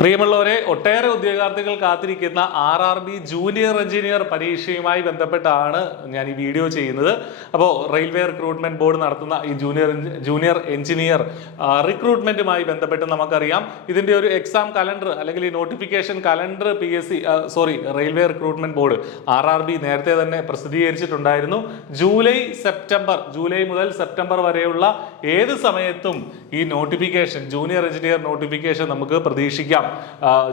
പ്രിയമുള്ളവരെ, ഒട്ടേറെ ഉദ്യോഗാർത്ഥികൾ കാത്തിരിക്കുന്ന RRB ജൂനിയർ എഞ്ചിനീയർ പരീക്ഷയുമായി ബന്ധപ്പെട്ടാണ് ഞാൻ ഈ വീഡിയോ ചെയ്യുന്നത്. അപ്പോൾ റെയിൽവേ റിക്രൂട്ട്മെന്റ് ബോർഡ് നടത്തുന്ന ഈ ജൂനിയർ എഞ്ചിനീയർ റിക്രൂട്ട്മെന്റുമായി ബന്ധപ്പെട്ട് നമുക്കറിയാം ഇതിന്റെ ഒരു എക്സാം കലണ്ടർ അല്ലെങ്കിൽ ഈ notification calendar railway recruitment board RRB നേരത്തെ തന്നെ പ്രസിദ്ധീകരിച്ചിട്ടുണ്ടായിരുന്നു. ജൂലൈ മുതൽ സെപ്റ്റംബർ വരെയുള്ള ഏത് സമയത്തും ഈ നോട്ടിഫിക്കേഷൻ ജൂനിയർ എഞ്ചിനീയർ നോട്ടിഫിക്കേഷൻ നമുക്ക് പ്രതീക്ഷിക്കാം.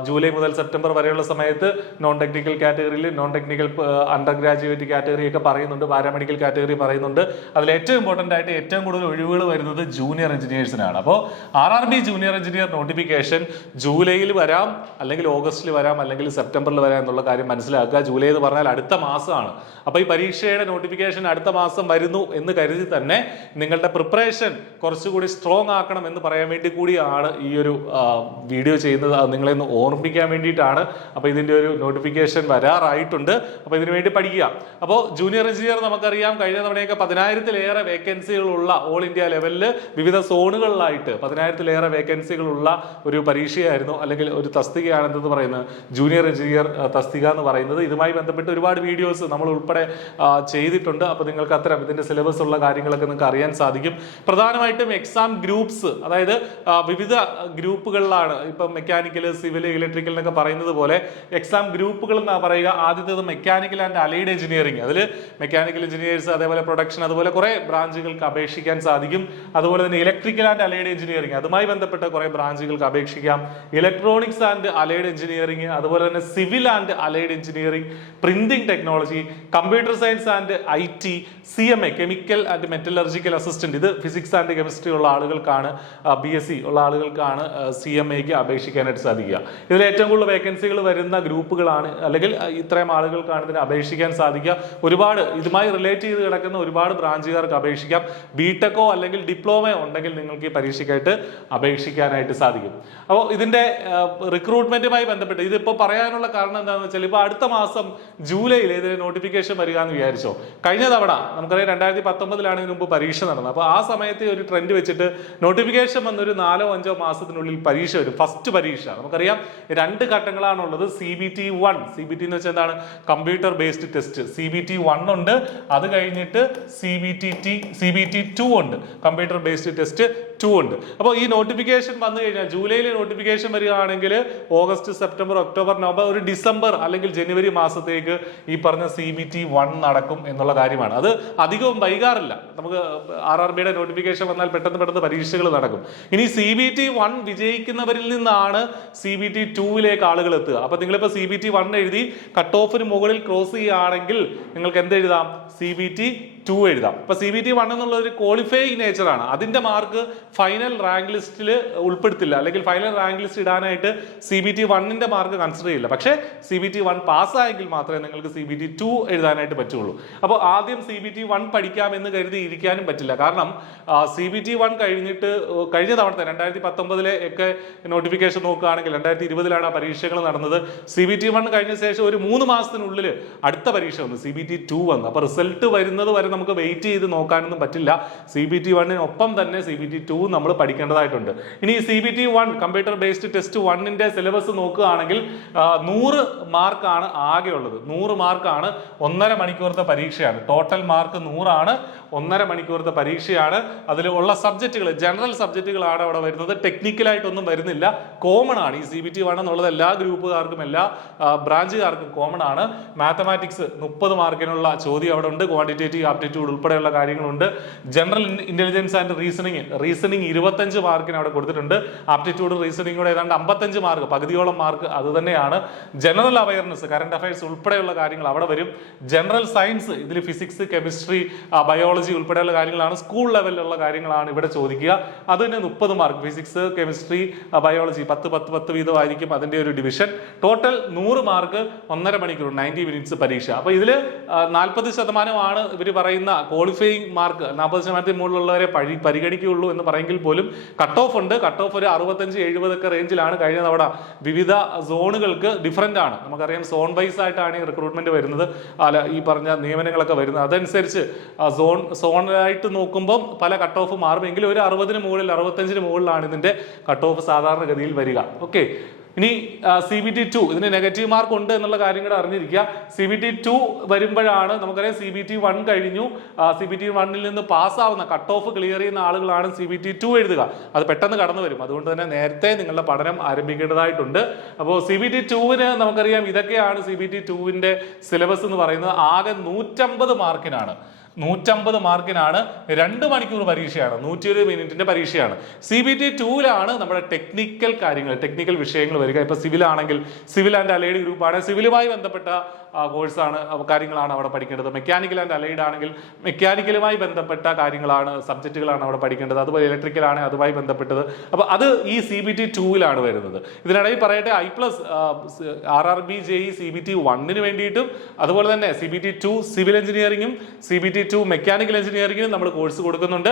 ജൂലൈ മുതൽ സെപ്റ്റംബർ വരെയുള്ള സമയത്ത് നോൺ ടെക്നിക്കൽ കാറ്റഗറിയിൽ non technical under graduate category ഒക്കെ പറയുന്നുണ്ട്, പാരാമെഡിക്കൽ കാറ്റഗറി പറയുന്നുണ്ട്. അതിൽ ഏറ്റവും ഇമ്പോർട്ടന്റ് ആയിട്ട് ഏറ്റവും കൂടുതൽ ഒഴിവുകൾ വരുന്നത് ജൂനിയർ എഞ്ചിനീയേഴ്സിനാണ്. അപ്പോൾ RRB ജൂനിയർ എഞ്ചിനീയർ നോട്ടിഫിക്കേഷൻ ജൂലൈയിൽ വരാം, അല്ലെങ്കിൽ ഓഗസ്റ്റിൽ വരാം, അല്ലെങ്കിൽ സെപ്റ്റംബറിൽ വരാം എന്നുള്ള കാര്യം മനസ്സിലാക്കുക. ജൂലൈ എന്ന് പറഞ്ഞാൽ അടുത്ത മാസമാണ്. അപ്പോൾ ഈ പരീക്ഷയുടെ നോട്ടിഫിക്കേഷൻ അടുത്ത മാസം വരുന്നു എന്ന് കരുതി തന്നെ നിങ്ങളുടെ പ്രിപ്പറേഷൻ കുറച്ചുകൂടി സ്ട്രോങ് ആക്കണം എന്ന് പറയാൻ വേണ്ടി കൂടിയാണ് ഈ ഒരു വീഡിയോ ചെയ്യുന്നത്. അത് നിങ്ങളെ ഒന്ന് ഓർമ്മിപ്പിക്കാൻ വേണ്ടിയിട്ടാണ്. അപ്പോൾ ഇതിന്റെ ഒരു നോട്ടിഫിക്കേഷൻ വരാറായിട്ടുണ്ട്. അപ്പോൾ ഇതിനു വേണ്ടി പഠിക്കുക. അപ്പോൾ ജൂനിയർ എഞ്ചിനീയർ നമുക്കറിയാം കഴിഞ്ഞ തവണയൊക്കെ 10,000-ലേറെ വേക്കൻസികളുള്ള ഓൾ ഇന്ത്യ ലെവലിൽ വിവിധ സോണുകളിലായിട്ട് 10,000-ലേറെ വേക്കൻസികളുള്ള ഒരു പരീക്ഷയായിരുന്നു, അല്ലെങ്കിൽ ഒരു തസ്തികയാണ് എന്തെന്ന് പറയുന്നത് ജൂനിയർ എഞ്ചിനീയർ തസ്തിക എന്ന് പറയുന്നത്. ഇതുമായി ബന്ധപ്പെട്ട് ഒരുപാട് വീഡിയോസ് നമ്മൾ ഉൾപ്പെടെ ചെയ്തിട്ടുണ്ട്. അപ്പോൾ നിങ്ങൾക്ക് അത്തരം ഇതിന്റെ സിലബസ് ഉള്ള കാര്യങ്ങളൊക്കെ നിങ്ങൾക്ക് അറിയാൻ സാധിക്കും. പ്രധാനമായിട്ടും എക്സാം ഗ്രൂപ്പ്സ്, അതായത് വിവിധ ഗ്രൂപ്പുകളിലാണ്. ഇപ്പം മെക്കാനിക്കൽ, സിവിൽ, ഇലക്ട്രിക്കൽ എന്നൊക്കെ പറയുന്നത് പോലെ എക്സാം ഗ്രൂപ്പുകൾ എന്നാ പറയുക. ആദ്യത്തേത് മെക്കാനിക്കൽ ആൻഡ് അലൈഡ് എഞ്ചിനീയറിംഗ്. അതിൽ മെക്കാനിക്കൽ എഞ്ചിനീയേഴ്സ്, അതേപോലെ പ്രൊഡക്ഷൻ, അതുപോലെ കുറെ ബ്രാഞ്ചുകൾക്ക് അപേക്ഷിക്കാൻ സാധിക്കും. അതുപോലെ തന്നെ ഇലക്ട്രിക്കൽ ആൻഡ് അലൈഡ് എഞ്ചിനീയറിംഗ്, അതുമായി ബന്ധപ്പെട്ട കുറെ ബ്രാഞ്ചുകൾക്ക് അപേക്ഷിക്കാം. ഇലക്ട്രോണിക്സ് ആൻഡ് അലൈഡ് എഞ്ചിനീയറിംഗ്, അതുപോലെ തന്നെ civil and allied engineering, printing technology, computer science and IT, CMA chemical and metallurgical assistant, ഇത് ഫിസിക്സ് ആൻഡ് കെമിസ്ട്രി ഉള്ള ആളുകൾക്കാണ്, BSc ഉള്ള ആളുകൾക്കാണ് CMAക്ക് അപേക്ഷിക്കാനായിട്ട് സാധിക്കുക. ഇതിൽ ഏറ്റവും കൂടുതൽ വേക്കൻസികൾ വരുന്ന ഗ്രൂപ്പുകളാണ്, അല്ലെങ്കിൽ ഇത്രയും ആളുകൾക്കാണ് ഇതിന് അപേക്ഷിക്കാൻ സാധിക്കുക. ഒരുപാട് ഇതുമായി റിലേറ്റ് ചെയ്ത് കിടക്കുന്ന ഒരുപാട് ബ്രാഞ്ചുകാർക്ക് അപേക്ഷിക്കാം. ബിടെക്കോ അല്ലെങ്കിൽ ഡിപ്ലോമയോ ഉണ്ടെങ്കിൽ നിങ്ങൾക്ക് ഈ പരീക്ഷയ്ക്കായിട്ട് അപേക്ഷിക്കാനായിട്ട് സാധിക്കും. അപ്പോൾ ഇതിന്റെ റിക്രൂട്ട്മെന്റുമായി ബന്ധപ്പെട്ട് ഇതിപ്പോൾ പറയാനുള്ള കാരണം എന്താണെന്ന് വെച്ചാൽ, ഇപ്പോൾ അടുത്ത മാസം ജൂലൈയിൽ ഇതിന് നോട്ടിഫിക്കേഷൻ വരിക എന്ന് വിചാരിച്ചോ. കഴിഞ്ഞ തവണ നമുക്കറിയാം 2019 ഇതിനു മുമ്പ് പരീക്ഷ നടന്നത്. അപ്പോൾ ആ സമയത്ത് ഒരു ട്രെൻഡ് വെച്ചിട്ട് നോട്ടിഫിക്കേഷൻ വന്നൊരു 4-5 മാസത്തിനുള്ളിൽ പരീക്ഷ വരും. ഫസ്റ്റ് പരീക്ഷ നമുക്കറിയാം 2 ഘട്ടങ്ങളാണുള്ളത്. CBT 1, CBT എന്ന് വെച്ചാൽ എന്താണ്, കമ്പ്യൂട്ടർ ബേസ്ഡ് ടെസ്റ്റ്. CBT 1 ഉണ്ട്, അത് കഴിഞ്ഞിട്ട് CBT 2 ഉണ്ട്, കമ്പ്യൂട്ടർ ബേസ്ഡ് ടെസ്റ്റ് 2 ഉണ്ട്. അപ്പോൾ ഈ നോട്ടിഫിക്കേഷൻ വന്നു കഴിഞ്ഞാൽ ജൂലൈയിൽ നോട്ടിഫിക്കേഷൻ വരികയാണെങ്കിൽ ഓഗസ്റ്റ്, സെപ്റ്റംബർ, ഒക്ടോബർ, നവംബർ, ഒരു ഡിസംബർ അല്ലെങ്കിൽ ജനുവരി മാസത്തേക്ക് ഈ പറഞ്ഞ CBT 1 നടക്കും എന്നുള്ള കാര്യമാണ്. അത് അധികവും വൈകാറില്ല. നമുക്ക് RRBയുടെ നോട്ടിഫിക്കേഷൻ വന്നാൽ പെട്ടെന്ന് പരീക്ഷകൾ നടക്കും. ഇനി CBT 1 വിജയിക്കുന്നവരിൽ നിന്നാണ് CBT 2ലേക്ക് ആളുകൾ എത്തുക. അപ്പൊ നിങ്ങളിപ്പോ CBT 1 എഴുതി കട്ട് ഓഫിന് മുകളിൽ ക്രോസ് ചെയ്യുകയാണെങ്കിൽ നിങ്ങൾക്ക് എന്ത് എഴുതാം, CBT 2 എഴുതാം. അപ്പൊ CBT 1 എന്നുള്ളത് ഒരു ക്വാളിഫൈങ് നേച്ചറാണ്. അതിന്റെ മാർക്ക് ഫൈനൽ റാങ്ക് ലിസ്റ്റിൽ ഉൾപ്പെടുത്തില്ല, അല്ലെങ്കിൽ ഫൈനൽ റാങ്ക് ലിസ്റ്റ് ഇടാനായിട്ട് CBT 1ന്റെ മാർക്ക് കൺസിഡർ ചെയ്യില്ല. പക്ഷേ CBT 1 പാസ്സായെങ്കിൽ മാത്രമേ നിങ്ങൾക്ക് CBT 2 എഴുതാനായിട്ട് പറ്റുള്ളൂ. അപ്പോൾ ആദ്യം CBT 1 പഠിക്കാം എന്ന് കരുതി ഇരിക്കാനും പറ്റില്ല. കാരണം CBT 1 കഴിഞ്ഞിട്ട് കഴിഞ്ഞ തവണത്തെ 2019 ഒക്കെ നോട്ടിഫിക്കേഷൻ നോക്കുകയാണെങ്കിൽ 2020 പരീക്ഷകൾ നടന്നത്. CBT 1 കഴിഞ്ഞ ശേഷം ഒരു 3 മാസത്തിനുള്ളിൽ അടുത്ത പരീക്ഷ വന്നു, CBT 2 വന്നു. അപ്പൊ റിസൾട്ട് വരുന്നത് വരെ നമുക്ക് വെയിറ്റ് ചെയ്ത് നോക്കാനൊന്നും പറ്റില്ല. CBT 1 തന്നെ CBT 2 നമ്മൾ പഠിക്കേണ്ടതായിട്ടുണ്ട്. ഇനി CBT 1 കമ്പ്യൂട്ടർ ബേസ്ഡ് ടെസ്റ്റ് 1ന്റെ സിലബസ് നോക്കുകയാണെങ്കിൽ 100 മാർക്കാണ് ആകെ ഉള്ളത്. 100 മാർക്കാണ്, 1.5 മണിക്കൂറത്തെ പരീക്ഷയാണ്. ടോട്ടൽ മാർക്ക് 100 ആണ്, 1.5 മണിക്കൂറത്തെ പരീക്ഷയാണ്. അതിൽ ഉള്ള സബ്ജക്റ്റുകൾ ജനറൽ സബ്ജക്റ്റുകളാണ് അവിടെ വരുന്നത്. ടെക്നിക്കലായിട്ടൊന്നും വരുന്നില്ല, കോമൺ ആണ്. ഈ CBT 1 എന്നുള്ളത് എല്ലാ ഗ്രൂപ്പുകാർക്കും എല്ലാ ബ്രാഞ്ചുകാർക്കും കോമൺ ആണ്. മാത്തമാറ്റിക്സ് 30 മാർക്കിനുള്ള ചോദ്യം അവിടെ ഉണ്ട്. ക്വാണ്ടിറ്റേറ്റീവ് ആപ്റ്റിറ്റ്യൂഡ് ഉൾപ്പെടെയുള്ള കാര്യങ്ങളുണ്ട്. ജനറൽ ഇന്റലിജൻസ് ആൻഡ് റീസണിങ് 25 മാർക്കിന് അവിടെ കൊടുത്തിട്ടുണ്ട്. ആപ്റ്റിറ്റ്യൂഡ് റീസണിംഗ് കൂടെ ഏതാണ്ട് 55 മാർക്ക്, പകുതിയോളം മാർക്ക് അത് തന്നെയാണ്. ജനറൽ അവയർനെസ്, കറന്റ് അഫയേഴ്സ് ഉൾപ്പെടെയുള്ള കാര്യങ്ങൾ അവിടെ വരും. ജനറൽ സയൻസ്, ഇതിൽ ഫിസിക്സ്, കെമിസ്ട്രി, ബയോളജി ഉൾപ്പെടെയുള്ള കാര്യങ്ങളാണ്. സ്കൂൾ ലെവലിലുള്ള കാര്യങ്ങളാണ് ഇവിടെ ചോദിക്കുക. അതിന് 30 മാർക്ക്, ഫിസിക്സ്, കെമിസ്ട്രി, ബയോളജി 10 വീതമായിരിക്കും അതിന്റെ ഒരു ഡിവിഷൻ. ടോട്ടൽ 100 മാർക്ക്, 1.5 മണിക്കൂർ, 90 മിനിറ്റ്സ് പരീക്ഷ. അപ്പൊ ഇതിൽ 40% ഇവർ പറയുന്ന ക്വാളിഫയിങ് മാർക്ക്. 40% മുകളിലുള്ളവരെ പരിഗണിക്കുകയുള്ളൂ എന്ന് പറയുമെങ്കിൽ പോലും കട്ട് ഓഫ് ഉണ്ട്. കട്ട് ഓഫ് ഒരു 65-70 ഒക്കെ റേഞ്ചിലാണ്. കഴിഞ്ഞ തവണ വിവിധ സോണുകൾക്ക് ഡിഫറൻ്റ് ആണ്. നമുക്കറിയാം സോൺ വൈസ് ആയിട്ടാണ് ഈ റിക്രൂട്ട്മെന്റ് വരുന്നത്, ഈ പറഞ്ഞ നിയമനങ്ങളൊക്കെ വരുന്നത്. അതനുസരിച്ച് സോണായിട്ട് നോക്കുമ്പോൾ പല കട്ട് ഓഫ് മാറുമെങ്കിലും ഒരു 60-ന് മുകളിൽ 65-ന് മുകളിലാണ് ഇതിന്റെ കട്ട് ഓഫ് സാധാരണഗതിയിൽ വരിക. ഓക്കെ, ഇനി CBT 2 ഇതിന് നെഗറ്റീവ് മാർക്ക് ഉണ്ട് എന്നുള്ള കാര്യം കൂടെ അറിഞ്ഞിരിക്കുക. CBT 2 വരുമ്പോഴാണ് നമുക്കറിയാം CBT 1 കഴിഞ്ഞു. CBT 1 നിന്ന് പാസ്സാവുന്ന കട്ട് ഓഫ് ക്ലിയർ ചെയ്യുന്ന ആളുകളാണ് CBT 2 എഴുതുക. അത് പെട്ടെന്ന് കടന്നു വരും. അതുകൊണ്ട് തന്നെ നേരത്തെ നിങ്ങളുടെ പഠനം ആരംഭിക്കേണ്ടതായിട്ടുണ്ട്. അപ്പോൾ CBT 2-ന് നമുക്കറിയാം ഇതൊക്കെയാണ് CBT 2-ന്റെ സിലബസ് എന്ന് പറയുന്നത്. ആകെ 150 മാർക്കിനാണ്. 150 മാർക്കിനാണ്, 2 മണിക്കൂർ പരീക്ഷയാണ്, 120 മിനിറ്റിന്റെ പരീക്ഷയാണ്. CBT 2-ലാണ് നമ്മുടെ ടെക്നിക്കൽ കാര്യങ്ങൾ, ടെക്നിക്കൽ വിഷയങ്ങൾ വരിക. ഇപ്പൊ സിവിൽ ആണെങ്കിൽ സിവിൽ ആൻഡ് അലൈഡ് ഗ്രൂപ്പാണ്, സിവിലുമായി ബന്ധപ്പെട്ട കോഴ്സാണ്, കാര്യങ്ങളാണ് അവിടെ പഠിക്കേണ്ടത്. മെക്കാനിക്കൽ ആൻഡ് അലൈഡ് ആണെങ്കിൽ മെക്കാനിക്കലുമായി ബന്ധപ്പെട്ട കാര്യങ്ങളാണ്, സബ്ജക്റ്റുകളാണ് അവിടെ പഠിക്കേണ്ടത്. അതുപോലെ ഇലക്ട്രിക്കൽ ആണ് അതുമായി ബന്ധപ്പെട്ടത്. അപ്പൊ അത് ഈ CBT 2-ലാണ് വരുന്നത്. ഇതിനിടയിൽ പറയട്ടെ, I+ RRB JEE CBT 1-ന് വേണ്ടിയിട്ടും അതുപോലെ തന്നെ CBT 2 സിവിൽ എഞ്ചിനീയറിംഗും CBT 2 മെക്കാനിക്കൽ എഞ്ചിനീയറിംഗിനും നമ്മൾ കോഴ്സ് കൊടുക്കുന്നുണ്ട്.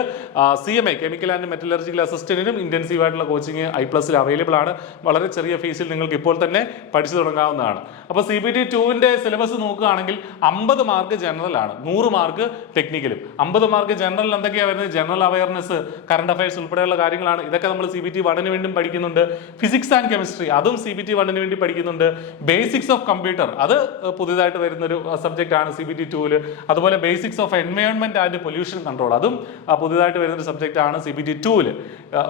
CMA കെമിക്കൽ ആൻഡ് മെറ്റലർജിക്കൽ അസിസ്റ്റന്റിനും ഇന്റൻസീവ് ആയിട്ടുള്ള കോച്ചിങ് I+ൽ അവൈലബിൾ ആണ്. വളരെ ചെറിയ ഫീസിൽ നിങ്ങൾക്ക് ഇപ്പോൾ തന്നെ പഠിച്ചു തുടങ്ങാവുന്നതാണ്. അപ്പോൾ CBT 2-ന്റെ സിലബസ് നോക്കുകയാണെങ്കിൽ 50 മാർക്ക് ജനറൽ ആണ്, 100 മാർക്ക് ടെക്നിക്കലും. 50 മാർക്ക് ജനറൽ എന്തൊക്കെയാണ് വരുന്നത്? ജനറൽ അവയർനെസ്, കറണ്ട് അഫയേഴ്സ് ഉൾപ്പെടെയുള്ള കാര്യങ്ങളാണ്. ഇതൊക്കെ നമ്മൾ CBT 1-ന് വേണ്ടി പഠിക്കുന്നുണ്ട്. ഫിസിക്സ് ആൻഡ് കെമിസ്ട്രി അതും CBT 1-ന് വേണ്ടി പഠിക്കുന്നുണ്ട്. ബേസിക്സ് ഓഫ് കമ്പ്യൂട്ടർ അത് പുതിയതായിട്ട് വരുന്ന ഒരു സബ്ജക്റ്റ് ആണ് CBT 2-ല്. അതുപോലെ basics of environment and pollution control അതും പുതിയതായിട്ട് വരുന്ന ഒരു സബ്ജക്റ്റ് ആണ് CBT 2-ല്.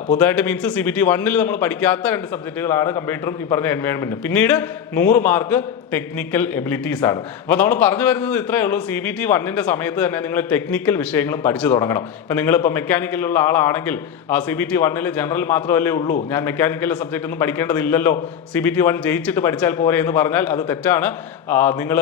പുതുതായിട്ട് മീൻസ് CBT 1-ൽ നമ്മൾ പഠിക്കാത്ത 2 സബ്ജക്റ്റുകളാണ് കമ്പ്യൂട്ടറും ഈ പറഞ്ഞ എൻവയോൺമെന്റും. പിന്നീട് 100 മാർക്ക് ടെക്നിക്കൽ എബിലിറ്റീസ് ആണ്. അപ്പോൾ നമ്മൾ പറഞ്ഞു വരുന്നത് ഇത്രയേ ഉള്ളൂ. CBT 1-ന്റെ സമയത്ത് തന്നെ നിങ്ങൾ ടെക്നിക്കൽ വിഷയങ്ങളും പഠിച്ചു തുടങ്ങണം. ഇപ്പം നിങ്ങളിപ്പോൾ മെക്കാനിക്കലുള്ള ആളാണെങ്കിൽ CBT 1-ൽ ജനറൽ മാത്രമല്ലേ ഉള്ളൂ, ഞാൻ മെക്കാനിക്കൽ സബ്ജക്റ്റ് ഒന്നും പഠിക്കേണ്ടതില്ലല്ലോ, CBT 1 ജയിച്ചിട്ട് പഠിച്ചാൽ പോരെ എന്ന് പറഞ്ഞാൽ അത് തെറ്റാണ്. നിങ്ങൾ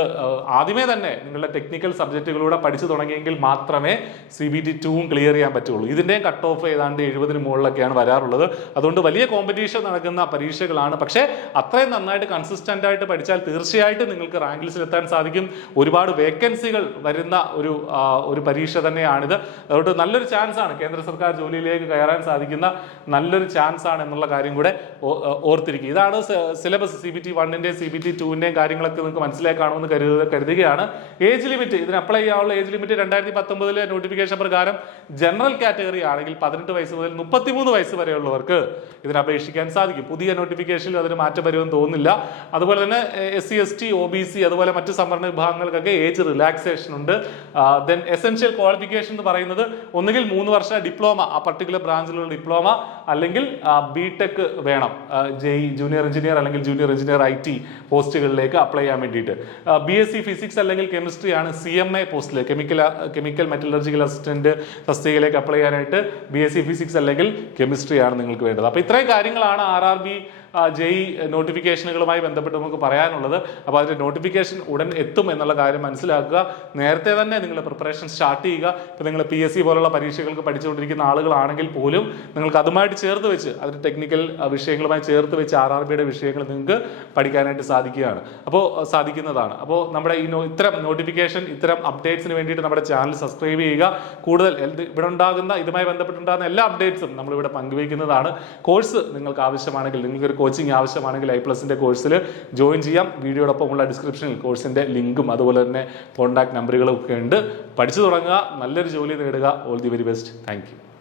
ആദ്യമേ തന്നെ നിങ്ങളുടെ ടെക്നിക്കൽ സബ്ജക്റ്റുകളിലൂടെ പഠിച്ചു തുടങ്ങിയെങ്കിൽ മാത്രമേ CBT 2-ഉം ക്ലിയർ ചെയ്യാൻ പറ്റുള്ളൂ. ഇതിൻ്റെയും കട്ട് ഓഫ് ഏതാണ്ട് 70-ന് മുകളിലൊക്കെയാണ് വരാറുള്ളത്. അതുകൊണ്ട് വലിയ കോമ്പറ്റീഷൻ നടക്കുന്ന പരീക്ഷകളാണ്. പക്ഷേ അത്രയും നന്നായിട്ട് കൺസിസ്റ്റന്റ് ആയിട്ട് പഠിച്ചാൽ തീർച്ചയായിട്ടും നിങ്ങൾക്ക് റാങ്ക് ലിസ്റ്റിൽ എത്താൻ സാധിക്കും. ഒരുപാട് വേക്കൻസികൾ വരുന്ന ഒരു പരീക്ഷ തന്നെയാണിത്. അതുകൊണ്ട് നല്ലൊരു ചാൻസ് ആണ്, കേന്ദ്ര സർക്കാർ ജോലിയിലേക്ക് കയറാൻ സാധിക്കുന്ന നല്ലൊരു ചാൻസ് ആണ് എന്നുള്ള കാര്യം കൂടെ ഓർത്തിരിക്കുക. ഇതാണ് സിലബസ്. CBT 1-ന്റെയും CBT 2-ന്റെയും കാര്യങ്ങളൊക്കെ നിങ്ങൾക്ക് മനസ്സിലായി കാണുമെന്ന് കരുതുകയാണ്. ഏജ് ലിമിറ്റ്, ഇതിന് അപ്ലൈ ചെയ്യാനുള്ള ഏജ് ലിമിറ്റ് 2019-ലെ നോട്ടിഫിക്കേഷൻ പ്രകാരം ജനറൽ കാറ്റഗറി ആണെങ്കിൽ 18 വയസ്സ് മുതൽ 33 വയസ്സ് വരെയുള്ളവർക്ക് ഇതിന് അപേക്ഷിക്കാൻ സാധിക്കും. പുതിയ നോട്ടിഫിക്കേഷനിൽ അതിന് മാറ്റം വരുമെന്ന് തോന്നുന്നില്ല. അതുപോലെ തന്നെ SC ST OBC അതുപോലെ മറ്റ് സംവരണ വിഭാഗങ്ങൾക്കൊക്കെ ഏജ് റിലാക്സേഷൻ ഉണ്ട്. ദെൻ എസെൻഷ്യൽ ക്വാളിഫിക്കേഷൻ എന്ന് പറയുന്നത് ഒന്നുകിൽ 3 വർഷ ഡിപ്ലോമ, ആ പർട്ടിക്കുലർ ബ്രാഞ്ചിലുള്ള ഡിപ്ലോമ, അല്ലെങ്കിൽ BTech വേണം. JEE ജൂനിയർ എഞ്ചിനീയർ അല്ലെങ്കിൽ ജൂനിയർ എഞ്ചിനീയർ IT പോസ്റ്റുകളിലേക്ക് അപ്ലൈ ചെയ്യാൻ വേണ്ടിയിട്ട്. BSc ഫിസിക്സ് അല്ലെങ്കിൽ കെമിസ്ട്രി ആണ് CMA പോസ്റ്റിൽ, കെമിക്കൽ മെറ്റലർജിക്കൽ അസിസ്റ്റന്റ് തസ്തികയിലേക്ക് അപ്ലൈ ചെയ്യാനായിട്ട് BSc ഫിസിക്സ് അല്ലെങ്കിൽ കെമിസ്ട്രി ആണ് നിങ്ങൾക്ക് വേണ്ടത്. അപ്പോൾ ഇത്രയും കാര്യങ്ങളാണ് RRB JEE നോട്ടിഫിക്കേഷനുകളുമായി ബന്ധപ്പെട്ട് നമുക്ക് പറയാനുള്ളത്. അപ്പോൾ അതിന്റെ നോട്ടിഫിക്കേഷൻ ഉടൻ എത്തും എന്നുള്ള കാര്യം മനസ്സിലാക്കുക. നേരത്തെ തന്നെ നിങ്ങളുടെ പ്രിപ്പറേഷൻ സ്റ്റാർട്ട് ചെയ്യുക. ഇപ്പോൾ നിങ്ങൾ PSC പോലുള്ള പരീക്ഷകൾക്ക് പഠിച്ചുകൊണ്ടിരിക്കുന്ന ആളുകളാണെങ്കിൽ പോലും നിങ്ങൾക്ക് അതുമായിട്ട് ചേർത്ത് വെച്ച്, അതിന്റെ ടെക്നിക്കൽ വിഷയങ്ങളുമായി ചേർത്ത് വെച്ച് RRBയുടെ വിഷയങ്ങൾ നിങ്ങൾക്ക് പഠിക്കാനായിട്ട് സാധിക്കുന്നതാണ്. അപ്പോൾ നമ്മുടെ ഈ ഇത്തരം നോട്ടിഫിക്കേഷൻ, ഇത്തരം അപ്ഡേറ്റ്സിന് വേണ്ടിയിട്ട് നമ്മുടെ ചാനൽ സബ്സ്ക്രൈബ് ചെയ്യുക. കൂടുതൽ ഇവിടെ ഉണ്ടാകുന്ന ഇതുമായി ബന്ധപ്പെട്ടുണ്ടാകുന്ന എല്ലാ അപ്ഡേറ്റ്സും നമ്മളിവിടെ പങ്കുവയ്ക്കുന്നതാണ്. കോഴ്സ് നിങ്ങൾക്ക് ആവശ്യമാണെങ്കിൽ, നിങ്ങൾക്കൊരു കോച്ചിങ് ആവശ്യമാണെങ്കിൽ I+ന്റെ കോഴ്സിൽ ജോയിൻ ചെയ്യാം. വീഡിയോടൊപ്പമുള്ള ഡിസ്ക്രിപ്ഷനിൽ കോഴ്സിന്റെ ലിങ്കും അതുപോലെ തന്നെ കോൺടാക്ട് നമ്പറുകളും ഒക്കെ ഉണ്ട്. പഠിച്ചു തുടങ്ങുക, നല്ലൊരു ജോലി നേടുക. All the very best. Thank you.